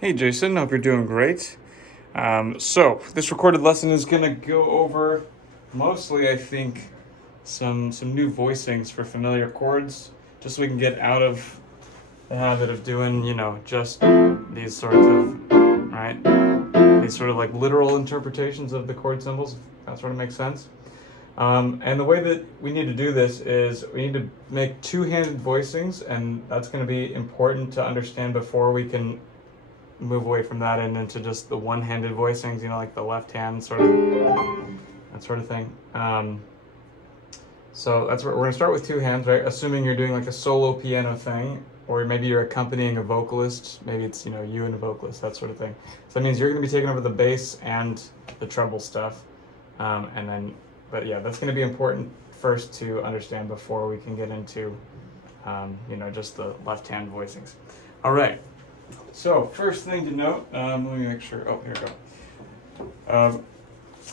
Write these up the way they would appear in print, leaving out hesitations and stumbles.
Hey Jason, hope you're doing great. So this recorded lesson is gonna go over mostly, I think, some new voicings for familiar chords, just so we can get out of the habit of doing, just these sorts of, right, these sort of like literal interpretations of the chord symbols. If that sort of makes sense. And the way that we need to do this is we need to make two-handed voicings, and that's going to be important to understand before we can move away from that and into just the one-handed voicings, like the left hand sort of, that sort of thing. So that's what we're gonna start with two hands, right? Assuming you're doing like a solo piano thing, or maybe you're accompanying a vocalist. Maybe it's you and a vocalist, that sort of thing. So that means you're gonna be taking over the bass and the treble stuff, and then, but yeah, that's gonna be important first to understand before we can get into, just the left hand voicings. All right. So first thing to note, let me make sure. Oh, here we go.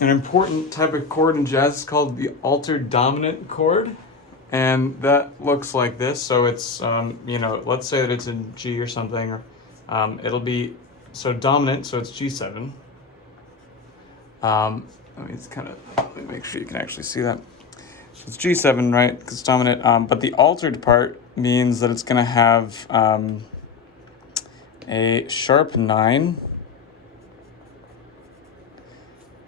An important type of chord in jazz is called the altered dominant chord, and that looks like this. So it's let's say that it's in G or something, or it'll be so dominant. So it's G7. Let me make sure you can actually see that. So it's G7, right? Because it's dominant. But the altered part means that it's going to have a sharp 9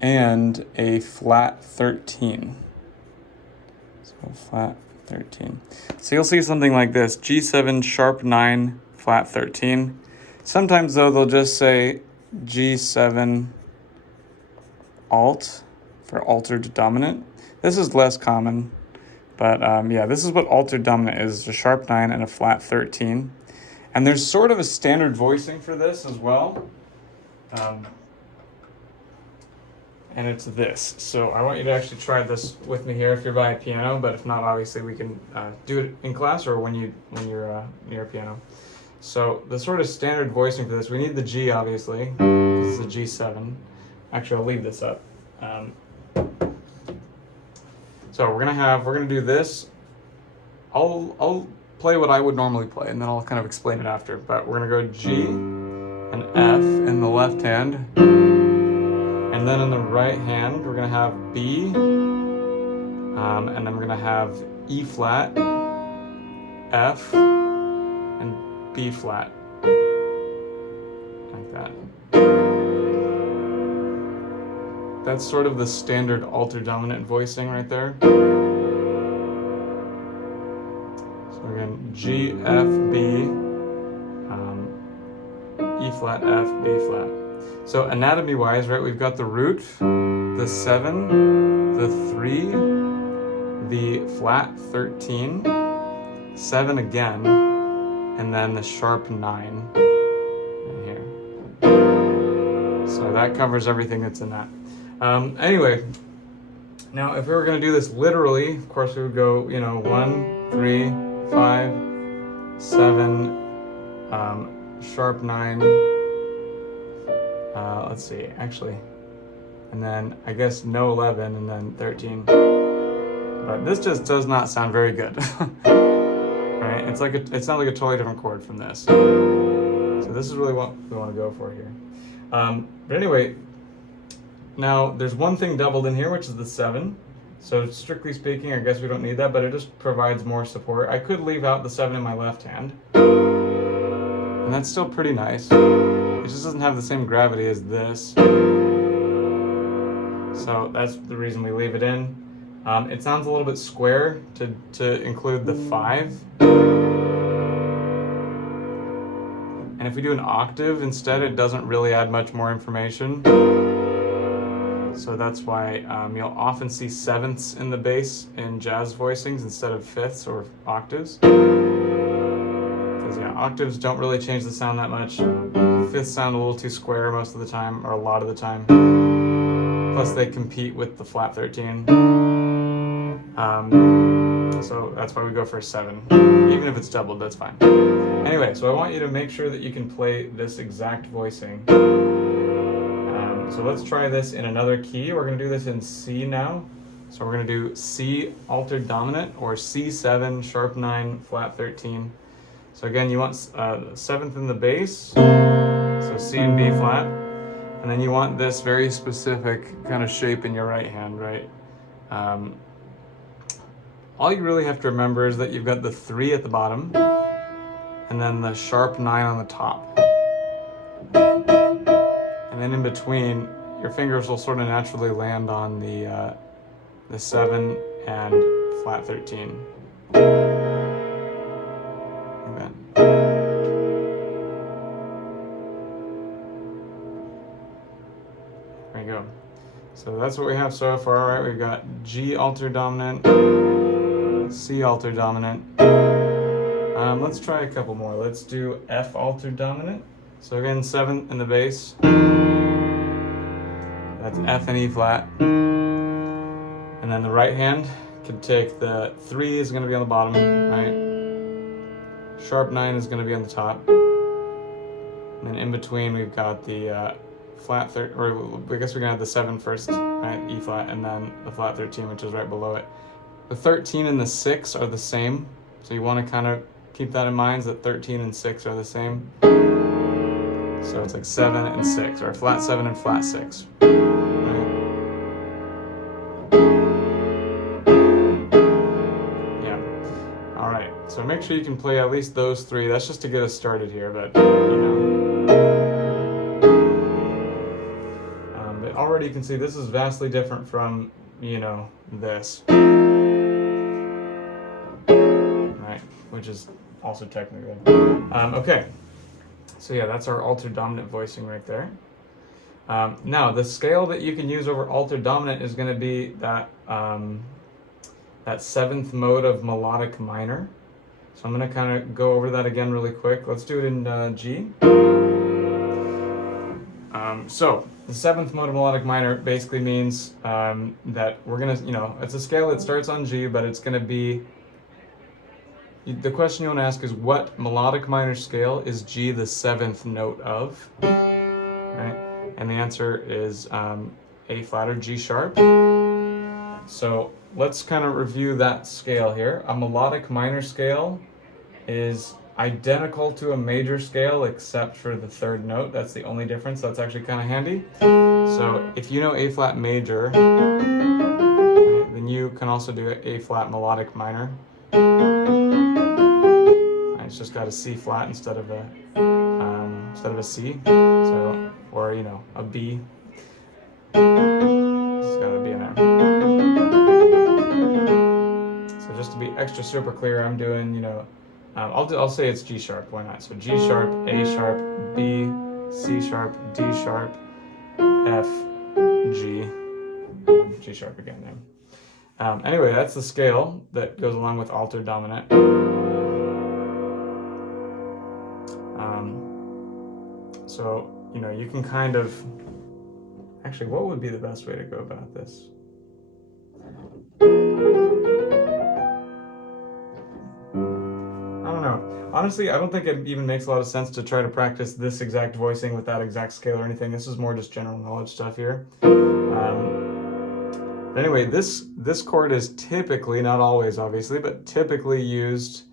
and a flat 13. So flat 13. So you'll see something like this: G7, sharp 9, flat 13. Sometimes though they'll just say G7 alt for altered dominant. This is less common, but this is what altered dominant is: a sharp 9 and a flat 13. And there's sort of a standard voicing for this as well. And it's this. So I want you to actually try this with me here if you're by a piano, but if not, obviously we can do it in class or when you're near a piano. So the sort of standard voicing for this, we need the G, obviously. This is a G7. Actually, I'll leave this up. So we're gonna do this. I'll play what I would normally play, and then I'll kind of explain it after. But we're gonna go G and F in the left hand, and then in the right hand we're gonna have B, and then we're gonna have E flat, F, and B flat, like that. That's sort of the standard altered dominant voicing right there. Again, G, F, B, E flat, F, B flat. So anatomy-wise, right, we've got the root, the 7, the 3, the flat 13, 7 again, and then the sharp 9 in here. So that covers everything that's in that. Anyway, now if we were going to do this literally, of course we would go, 1, 3, 5, 7, sharp 9, let's see, actually, and then I guess no 11, and then 13. But this just does not sound very good. Right? It sounds like a totally different chord from this. So this is really what we want to go for here. But anyway, now there's one thing doubled in here, which is the 7. So strictly speaking, I guess we don't need that, but it just provides more support. I could leave out the 7 in my left hand, and that's still pretty nice. It just doesn't have the same gravity as this. So that's the reason we leave it in. It sounds a little bit square to include the 5. And if we do an octave instead, it doesn't really add much more information. So that's why you'll often see sevenths in the bass in jazz voicings instead of fifths or octaves. Because octaves don't really change the sound that much. Fifths sound a little too square most of the time, or a lot of the time. Plus they compete with the flat 13. So that's why we go for a 7. Even if it's doubled, that's fine. Anyway, so I want you to make sure that you can play this exact voicing. So let's try this in another key. We're going to do this in C now. So we're going to do C altered dominant, or C7 sharp 9 flat 13. So again, you want 7th in the bass. So So C and B flat. And then you want this very specific kind of shape in your right hand, right? All you really have to remember is that you've got the 3 at the bottom and then the sharp 9 on the top. And then in between, your fingers will sort of naturally land on the 7 and flat 13. Like that. There you go. So that's what we have so far, right? We've got G altered dominant, C altered dominant. Let's try a couple more. Let's do F altered dominant. So again, 7 in the bass. That's F and E flat. And then the right hand can take the 3 is going to be on the bottom, right? Sharp 9 is going to be on the top. And then in between we've got the flat 13, or I guess we're going to have the 7 first, right? E flat, and then the flat 13, which is right below it. The 13 and the 6 are the same, so you want to kind of keep that in mind, that 13 and 6 are the same. So it's like 7 and 6, or flat 7 and flat 6. Right? Yeah. All right. So make sure you can play at least those 3. That's just to get us started here, but you know. But already you can see this is vastly different from, you know, this. Right? Which is also technically good. Okay. So yeah, that's our altered dominant voicing right there. Now, the scale that you can use over altered dominant is going to be that that 7th mode of melodic minor. So I'm going to kind of go over that again really quick. Let's do it in G. So the 7th mode of melodic minor basically means that we're going to, you know, it's a scale that starts on G, but it's going to be, the question you want to ask is, what melodic minor scale is G the 7th note of? Right? And the answer is A flat or G sharp. So let's kind of review that scale here. A melodic minor scale is identical to a major scale except for the 3rd note. That's the only difference. That's actually kind of handy. So if you know A flat major, right, then you can also do A flat melodic minor. It's just got a C flat instead of a C, so, or you know, a B. It's got a B in there. So just to be extra super clear, I'm doing, you know, I'll say it's G sharp. Why not? So G sharp, A sharp, B, C sharp, D sharp, F, G, G sharp again. Yeah. Anyway, that's the scale that goes along with altered dominant. So, you know, you can kind of, actually, what would be the best way to go about this? I don't know. Honestly, I don't think it even makes a lot of sense to try to practice this exact voicing with that exact scale or anything. This is more just general knowledge stuff here. But anyway, this chord is typically, not always obviously, but typically used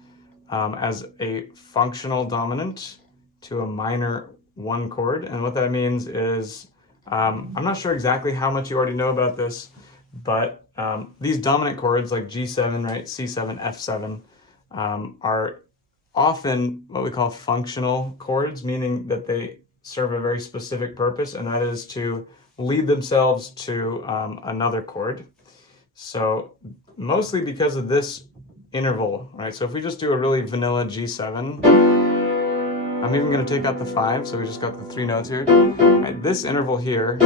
as a functional dominant to a minor 1 chord. And what that means is, I'm not sure exactly how much you already know about this, but these dominant chords like G7, right, C7, F7, are often what we call functional chords, meaning that they serve a very specific purpose, and that is to lead themselves to another chord. So mostly because of this interval, right? So if we just do a really vanilla G7, I'm even going to take out the 5, so we just got the 3 notes here. Right, this interval here,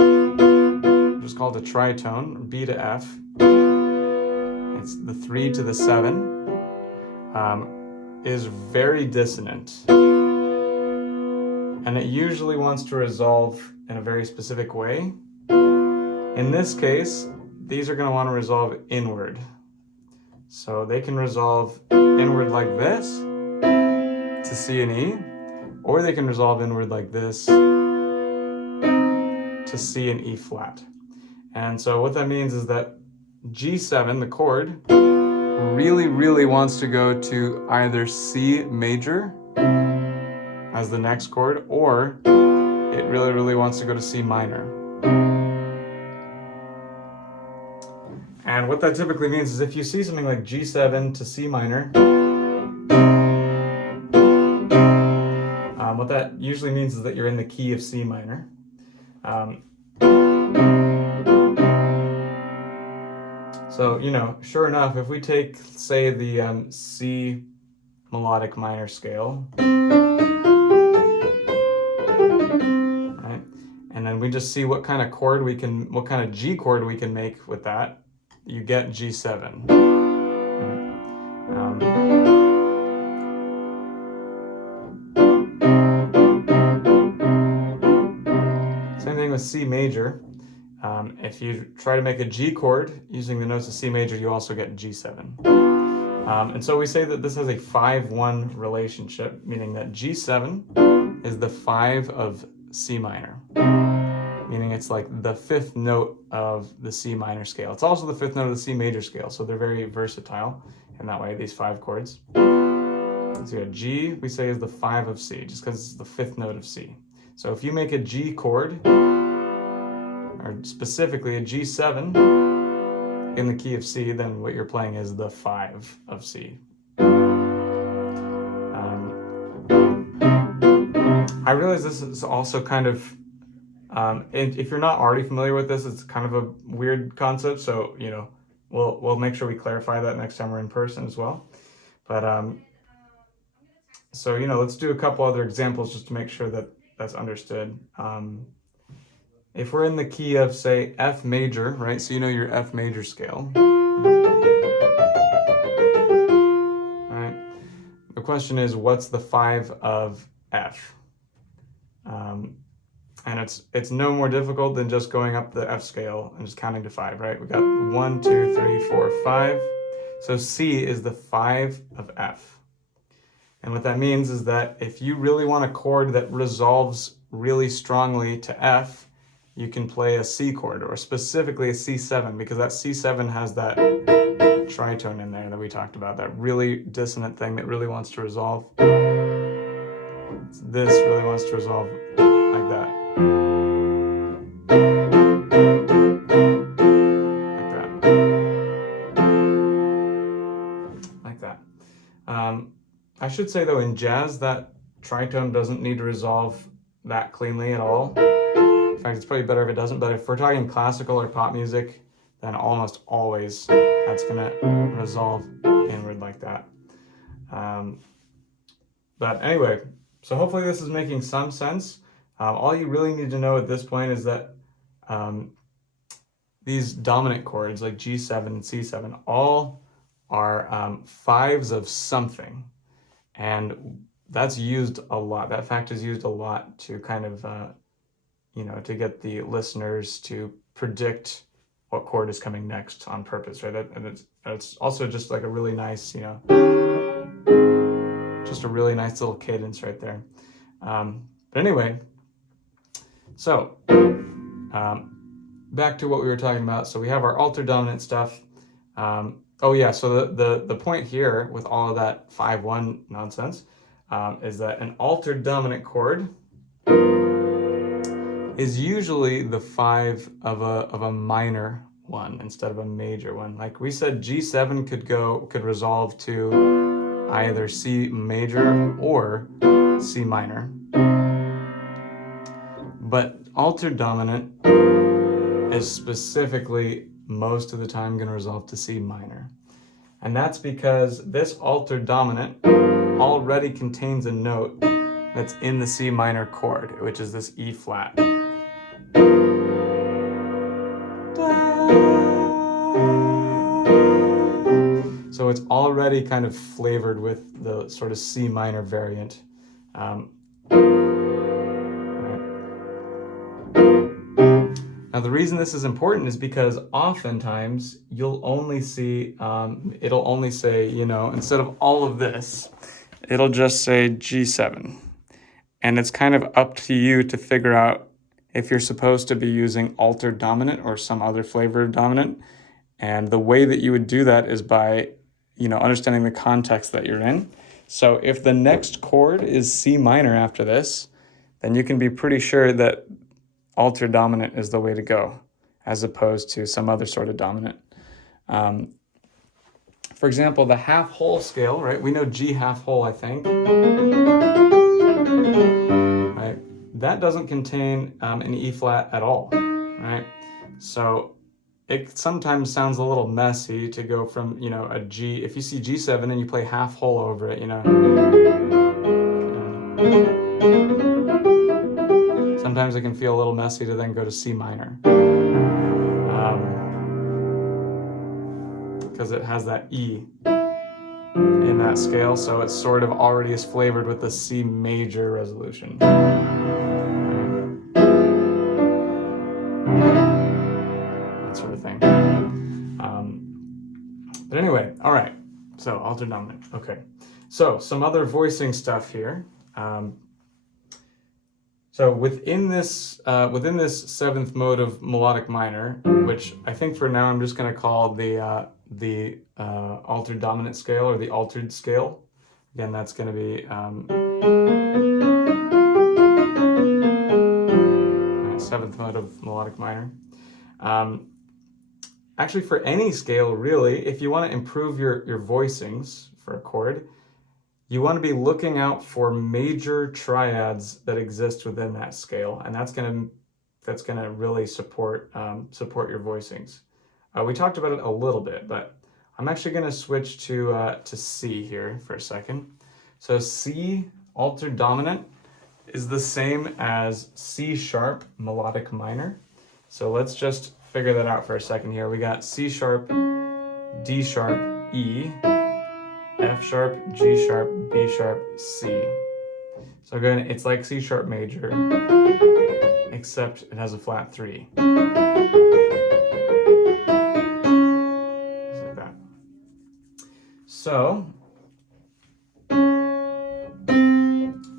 just called a tritone, B to F. It's the 3 to the 7, is very dissonant. And it usually wants to resolve in a very specific way. In this case, these are going to want to resolve inward. So they can resolve inward like this to C and E, or they can resolve inward like this to C and E flat. And so what that means is that G7, the chord, really wants to go to either C major as the next chord, or it really, really wants to go to C minor. And what that typically means is if you see something like G7 to C minor, what that usually means is that you're in the key of C minor. So, sure enough, if we take, say, the C melodic minor scale, right, and then we just see what kind of G chord we can make with that, you get G7. Same thing with C major. If you try to make a G chord using the notes of C major, you also get G7. And so we say that this has a 5-1 relationship, meaning that G7 is the 5 of C minor, meaning it's like the 5th note of the C minor scale. It's also the 5th note of the C major scale, so they're very versatile in that way, these 5 chords. So yeah, G, we say, is the 5 of C, just because it's the 5th note of C. So if you make a G chord, or specifically a G7 in the key of C, then what you're playing is the 5 of C. I realize this is also kind of, if you're not already familiar with this, it's kind of a weird concept, so, we'll make sure we clarify that next time we're in person as well. But, so, let's do a couple other examples just to make sure that that's understood. If we're in the key of, say, F major, right? So your F major scale. Right? The question is, what's the 5 of F? And it's no more difficult than just going up the F scale and just counting to 5, right? We got 1, 2, 3, 4, 5. So C is the 5 of F. And what that means is that if you really want a chord that resolves really strongly to F, you can play a C chord, or specifically a C7, because that C7 has that tritone in there that we talked about, that really dissonant thing that really wants to resolve. This really wants to resolve like that. Like that. I should say, though, in jazz, that tritone doesn't need to resolve that cleanly at all. In fact, it's probably better if it doesn't, but if we're talking classical or pop music, then almost always that's gonna resolve inward like that. But anyway, so hopefully this is making some sense. All you really need to know at this point is that these dominant chords like G7 and C7 all are 5s of something, and that's used a lot. That fact is used a lot to kind of to get the listeners to predict what chord is coming next on purpose, right? And it's also just like a really nice, just a really nice little cadence right there. But anyway, so back to what we were talking about. So we have our altered dominant stuff. Oh yeah, so the point here with all of that 5-1 nonsense is that an altered dominant chord is usually the 5 of a minor one instead of a major one. Like we said, G7 could resolve to either C major or C minor. But altered dominant is specifically most of the time going to resolve to C minor. And that's because this altered dominant already contains a note that's in the C minor chord, which is this E flat. So it's already kind of flavored with the sort of C minor variant. Now the reason this is important is because oftentimes you'll only see, it'll only say, instead of all of this, it'll just say G7. And it's kind of up to you to figure out if you're supposed to be using altered dominant or some other flavor of dominant. And the way that you would do that is by, understanding the context that you're in. So if the next chord is C minor after this, then you can be pretty sure that altered dominant is the way to go, as opposed to some other sort of dominant. For example, the half whole scale, right? We know G half whole, I think. Right? That doesn't contain an E flat at all, right? So it sometimes sounds a little messy to go from, a G. If you see G7 and you play half whole over it, sometimes it can feel a little messy to then go to C minor. Because it has that E in that scale, so it sort of already is flavored with the C major resolution. That sort of thing. But anyway, all right. So altered dominant. Okay. So some other voicing stuff here. So within this seventh mode of melodic minor, which I think for now I'm just going to call the altered dominant scale, or the altered scale. Again, that's going to be seventh mode of melodic minor. Actually, for any scale, really, if you want to improve your voicings for a chord, you want to be looking out for major triads that exist within that scale, and that's gonna really support your voicings. We talked about it a little bit, but I'm actually going to switch to C here for a second. So C altered dominant is the same as C sharp melodic minor. So let's just figure that out for a second here. We got C sharp, D sharp, E, F sharp, G sharp, B sharp, C. So again, it's like C sharp major, except it has a flat 3. Just like that. So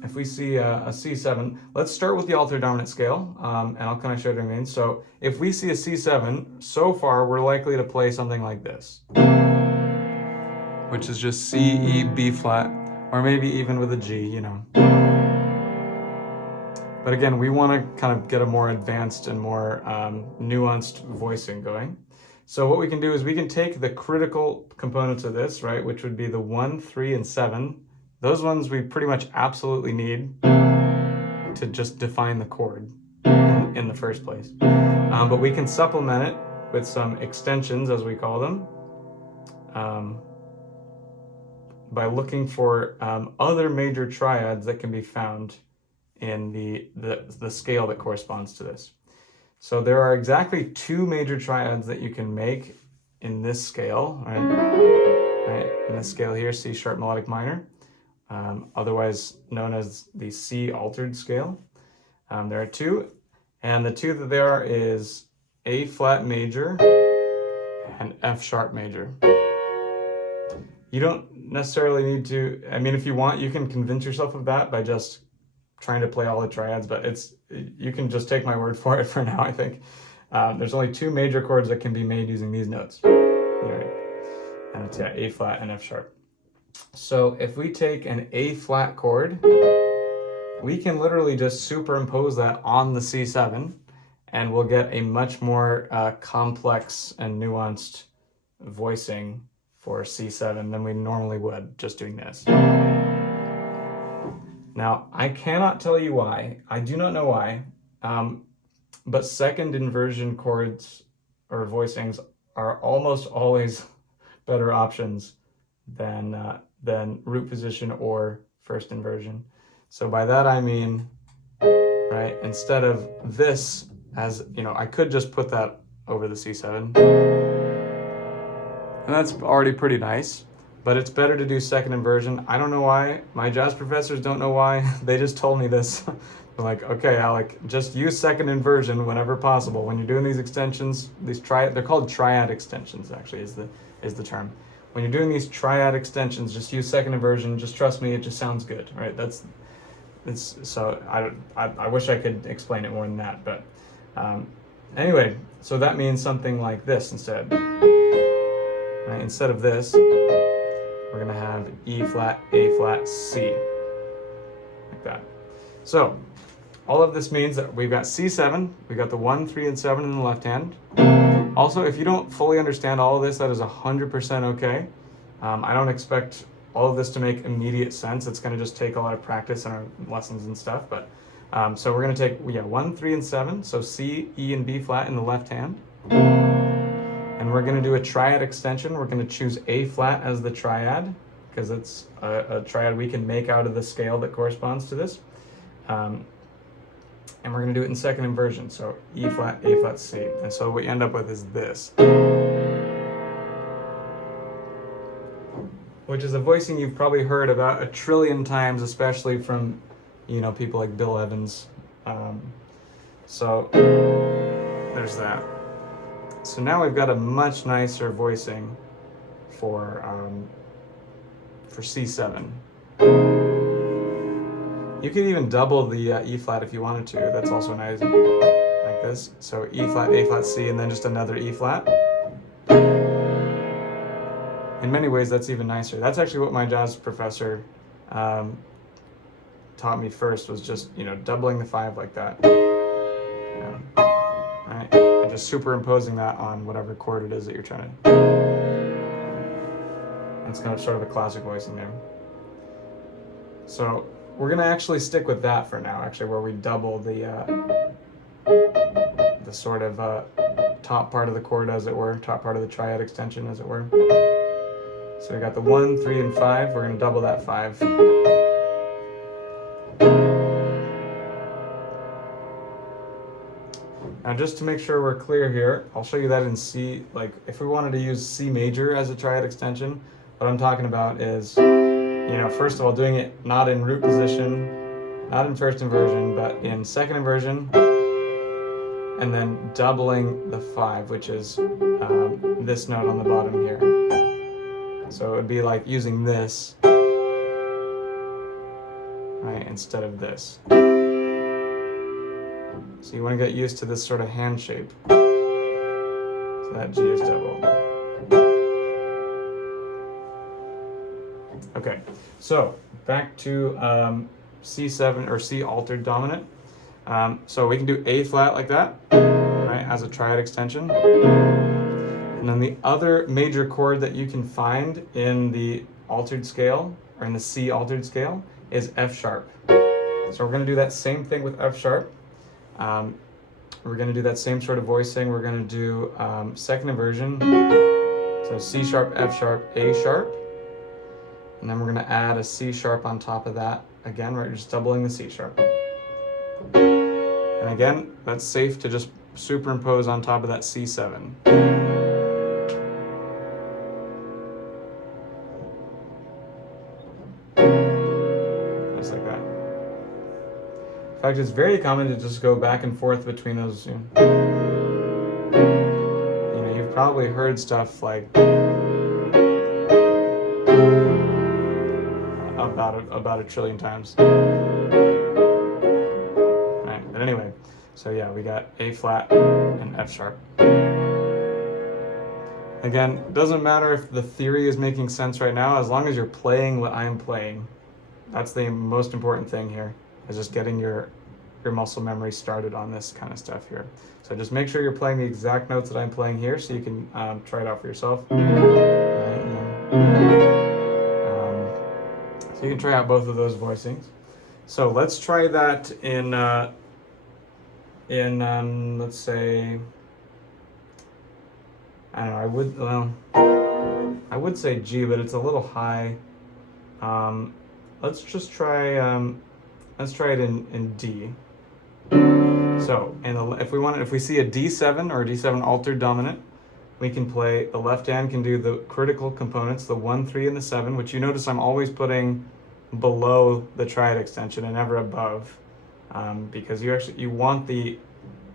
if we see a C7, let's start with the altered dominant scale, and I'll kind of show you what I mean. So if we see a C7, so far we're likely to play something like this, which is just C, E, B flat, or maybe even with a G, But again, we want to kind of get a more advanced and more nuanced voicing going. So what we can do is we can take the critical components of this, right, which would be the 1, 3, and 7. Those ones we pretty much absolutely need to just define the chord in the first place. But we can supplement it with some extensions, as we call them, by looking for other major triads that can be found in the scale that corresponds to this. So there are exactly 2 major triads that you can make in this scale, right? In this scale here, C sharp melodic minor, otherwise known as the C altered scale. There are 2, and the 2 that there are is A flat major and F sharp major. You don't necessarily need to, if you want, you can convince yourself of that by just trying to play all the triads, but you can just take my word for it for now, I think. There's only 2 major chords that can be made using these notes. Right. And it's A flat and F sharp. So if we take an A flat chord, we can literally just superimpose that on the C7, and we'll get a much more complex and nuanced voicing for C7 than we normally would just doing this. Now, I cannot tell you why. I do not know why, but second inversion chords or voicings are almost always better options than root position or first inversion. So by that I mean, right, instead of this, as I could just put that over the C7, and that's already pretty nice, but it's better to do second inversion. I don't know why. My jazz professors don't know why. They just told me this. They're like, okay, Alec, just use second inversion whenever possible. When you're doing these extensions, they're called triad extensions, actually, is the term. When you're doing these triad extensions, just use second inversion. Just trust me, it just sounds good, right? So I wish I could explain it more than that, but anyway, so that means something like this instead. Right? Instead of this, we're gonna have E flat, A flat, C, like that. So all of this means that we've got C7, we've got the 1, 3, and 7 in the left hand. Also, if you don't fully understand all of this, that is 100% okay. I don't expect all of this to make immediate sense. It's going to just take a lot of practice in our lessons and stuff. But so we're going to take 1, 3, and 7. So C, E, and B flat in the left hand. And we're going to do a triad extension. We're going to choose A flat as the triad because it's a triad we can make out of the scale that corresponds to this. And we're going to do it in second inversion. So E flat, A flat, C. And so what you end up with is this, which is a voicing you've probably heard about 1 trillion times, especially from, people like Bill Evans. So there's that. So now we've got a much nicer voicing for C7. You could even double the E flat if you wanted to. That's also nice, like this. So E flat, A flat, C, and then just another E flat. In many ways, that's even nicer. That's actually what my jazz professor taught me first, was just, doubling the 5 like that. Right? And just superimposing that on whatever chord it is that you're trying to. That's kind of sort of a classic voicing there. So we're going to actually stick with that for now, where we double the sort of top part of the chord, as it were, top part of the triad extension, as it were. So we got the 1, 3, and 5. We're going to double that 5. Now, just to make sure we're clear here, I'll show you that in C. Like, if we wanted to use C major as a triad extension, what I'm talking about is, first of all, doing it not in root position, not in first inversion, but in second inversion, and then doubling the 5, which is this note on the bottom here. So it would be like using this, right, instead of this. So you want to get used to this sort of hand shape. So that G is doubled. Okay, so back to C7 or C altered dominant. So we can do A flat like that, right, as a triad extension. And then the other major chord that you can find in the altered scale, or in the C altered scale, is F sharp. So we're going to do that same thing with F sharp. We're going to do that same sort of voicing. We're going to do second inversion. So C sharp, F sharp, A sharp. And then we're going to add a C sharp on top of that. Again, we're just doubling the C sharp. And again, that's safe to just superimpose on top of that C7. Just like that. In fact, it's very common to just go back and forth between those. You've probably heard stuff like about 1 trillion times. Right, but anyway, so yeah, we got A flat and F sharp. Again, it doesn't matter if the theory is making sense right now, as long as you're playing what I'm playing. That's the most important thing here, is just getting your muscle memory started on this kind of stuff here. So just make sure you're playing the exact notes that I'm playing here, so you can try it out for yourself. So you can try out both of those voicings. So let's try that in let's say, I don't know, I would say G, but it's a little high. Let's just try it in D. So, if we see a D7 or a D7 altered dominant, we can play, the left hand can do the critical components, the 1, 3, and the 7, which you notice I'm always putting below the triad extension and never above, because you want the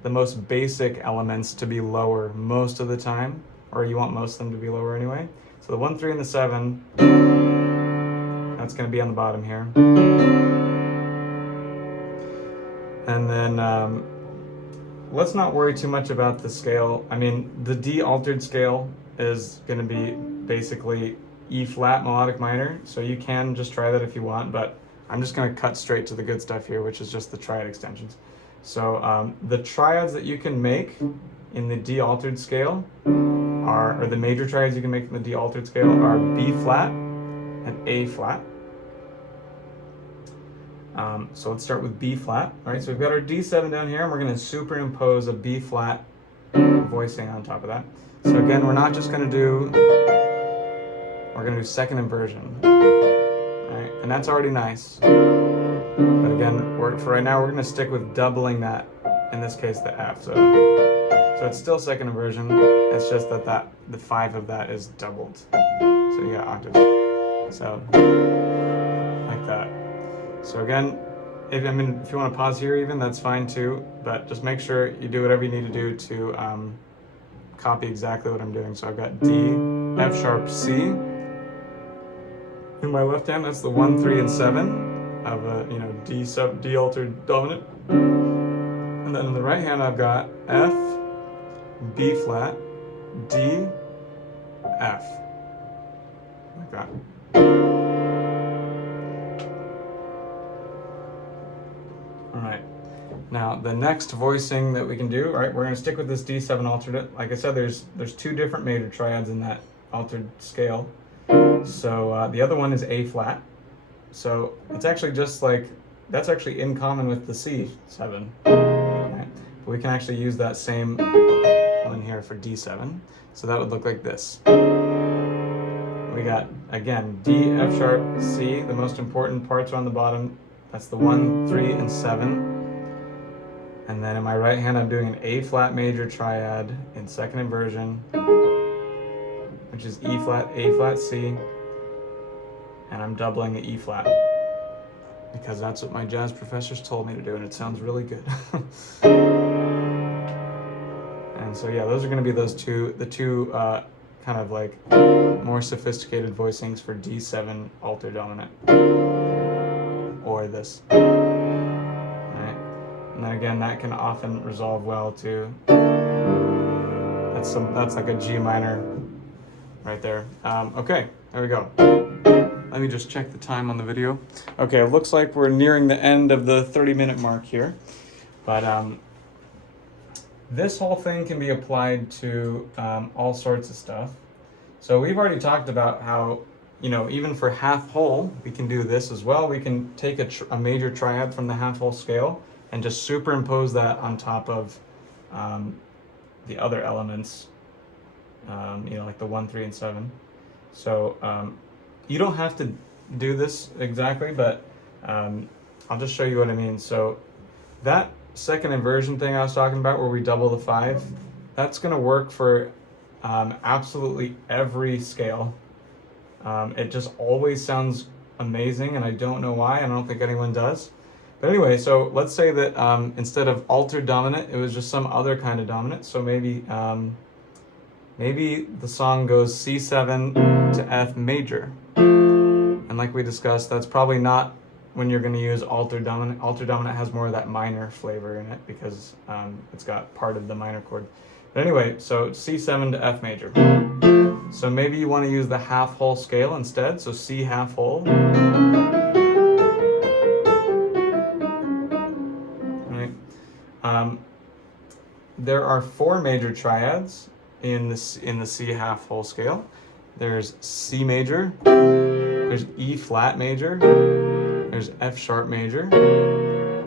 most basic elements to be lower most of the time, or you want most of them to be lower anyway. So the 1, 3, and the 7, that's going to be on the bottom here. And then let's not worry too much about the scale. I mean, the D altered scale is going to be basically E flat melodic minor, so you can just try that if you want, but I'm just going to cut straight to the good stuff here, which is just the triad extensions. So the triads that you can make in the D altered scale or the major triads you can make in the D altered scale are B flat and A flat. So let's start with B flat. All right, so we've got our D7 down here, and we're going to superimpose a B flat voicing on top of that. So again, we're not just going to do, we're going to do second inversion. All right, and that's already nice. But again, for right now, we're going to stick with doubling that, in this case, the F. So it's still second inversion. It's just that the 5 of that is doubled. So you got octaves. So like that. So again, if you want to pause here even, that's fine too. But just make sure you do whatever you need to do to copy exactly what I'm doing. So I've got D, F sharp, C. In my left hand, that's the 1, 3, and 7 of a D altered dominant. And then in the right hand, I've got F, B flat, D, F. Like that. All right. Now the next voicing that we can do, all right, we're going to stick with this D7 alternate. Like I said, there's 2 different major triads in that altered scale. So the other one is A flat. So it's actually just like, that's actually in common with the C7. Right? But we can actually use that same one here for D7. So that would look like this. We got, again, D, F sharp, C. The most important parts are on the bottom. That's the 1, 3, and 7. And then in my right hand, I'm doing an A flat major triad in second inversion, which is E flat, A flat, C. And I'm doubling the E flat because that's what my jazz professors told me to do, and it sounds really good. And so yeah, those are going to be the two kind of like more sophisticated voicings for D7 altered dominant, or this. Right? And then again, that can often resolve well to, that's like a G minor right there. Okay, there we go. Let me just check the time on the video. Okay, it looks like we're nearing the end of the 30-minute mark here. But this whole thing can be applied to all sorts of stuff. So we've already talked about how, even for half whole, we can do this as well. We can take a major triad from the half whole scale and just superimpose that on top of the other elements, like the 1, 3, and 7. So you don't have to do this exactly, but I'll just show you what I mean. So that second inversion thing I was talking about, where we double the 5, that's going to work for absolutely every scale. It just always sounds amazing, and I don't know why. I don't think anyone does. But anyway, so let's say that instead of altered dominant, it was just some other kind of dominant. So maybe the song goes C7 to F major. And like we discussed, that's probably not when you're going to use altered dominant. Altered dominant has more of that minor flavor in it because it's got part of the minor chord. But anyway, so C7 to F major. So maybe you want to use the half whole scale instead. So C half whole. Right. There are 4 major triads in the C half whole scale. There's C major, there's E flat major, there's F sharp major,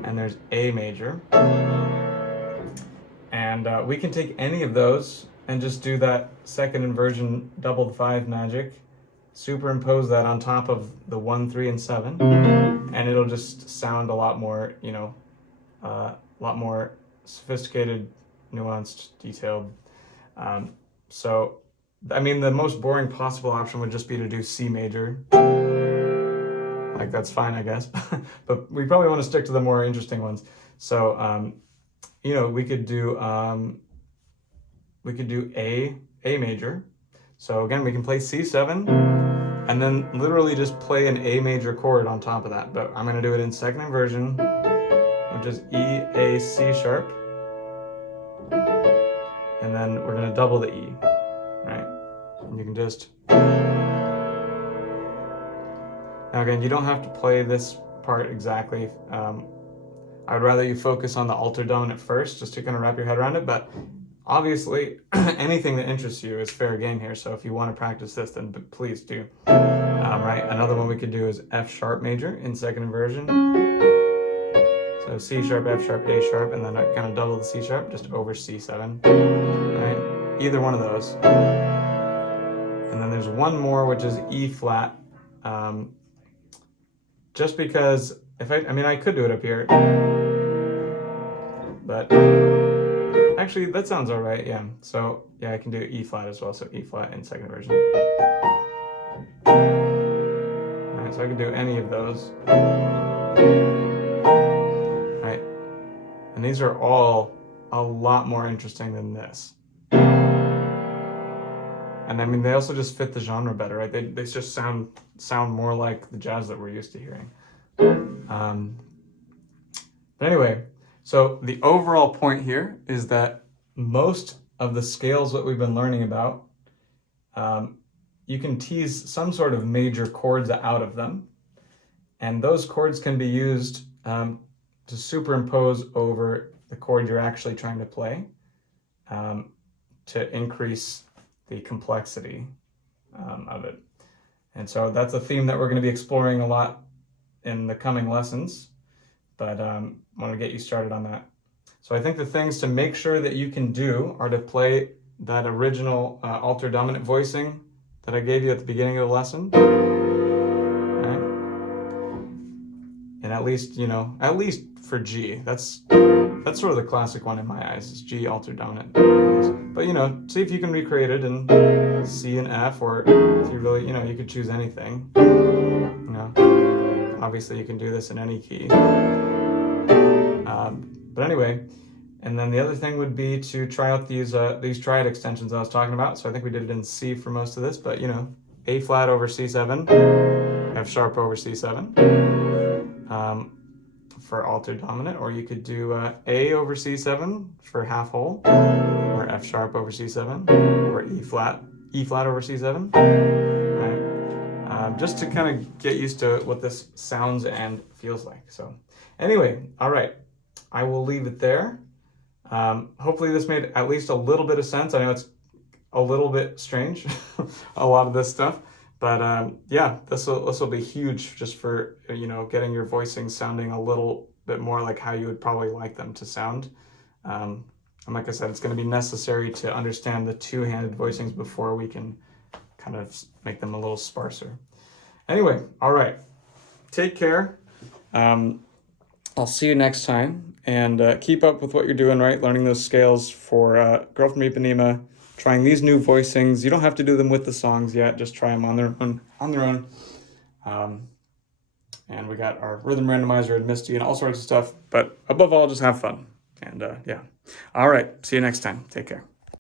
and there's A major. And we can take any of those and just do that second inversion double the 5 magic, superimpose that on top of the 1, 3, and 7, and it'll just sound a lot more, a lot more sophisticated, nuanced, detailed. So, I mean, the most boring possible option would just be to do C major. Like, that's fine, I guess. But we probably want to stick to the more interesting ones. So, we could do A major. So again, we can play C7 and then literally just play an A major chord on top of that. But I'm going to do it in second inversion, which is E, A, C sharp. And then we're going to double the E, right? And you can just... Now again, you don't have to play this part exactly. I'd rather you focus on the alto dominant first, just to kind of wrap your head around it. But obviously, anything that interests you is fair game here. So if you want to practice this, then please do. Right. Another one we could do is F sharp major in second inversion. So C sharp, F sharp, A sharp, and then I kind of double the C sharp just over C7. Right. Either one of those. And then there's one more, which is E flat. Just because if I mean, I could do it up here. But actually, that sounds all right, yeah. So yeah, I can do E flat as well, so E flat in second inversion. All right, so I can do any of those. All right, and these are all a lot more interesting than this. And I mean, they also just fit the genre better, right? They just sound more like the jazz that we're used to hearing. But anyway, so the overall point here is that most of the scales that we've been learning about, you can tease some sort of major chords out of them. And those chords can be used to superimpose over the chord you're actually trying to play to increase the complexity of it. And so that's a theme that we're going to be exploring a lot in the coming lessons. But I want to get you started on that. So I think the things to make sure that you can do are to play that original alto dominant voicing that I gave you at the beginning of the lesson. Right? And at least for G, that's sort of the classic one in my eyes, is G alto dominant. But see if you can recreate it in C and F, or if you really, you could choose anything. Obviously you can do this in any key. But anyway, and then the other thing would be to try out these triad extensions I was talking about. So I think we did it in C for most of this, but A flat over C7, F sharp over C7 for alto dominant, or you could do A over C7 for half whole, or F sharp over C7, or E flat over C7. Right? Just to kind of get used to what this sounds and feels like. So anyway, all right. I will leave it there. Hopefully this made at least a little bit of sense. I know it's a little bit strange, a lot of this stuff, but yeah, this will be huge just for getting your voicing sounding a little bit more like how you would probably like them to sound. And like I said, it's going to be necessary to understand the two-handed voicings before we can kind of make them a little sparser. Anyway, all right, take care. I'll see you next time, and keep up with what you're doing, right? Learning those scales for Girl from Ipanema, trying these new voicings. You don't have to do them with the songs yet, just try them on their own. And we got our rhythm randomizer and Misty and all sorts of stuff, but above all, just have fun. And yeah. All right, see you next time. Take care.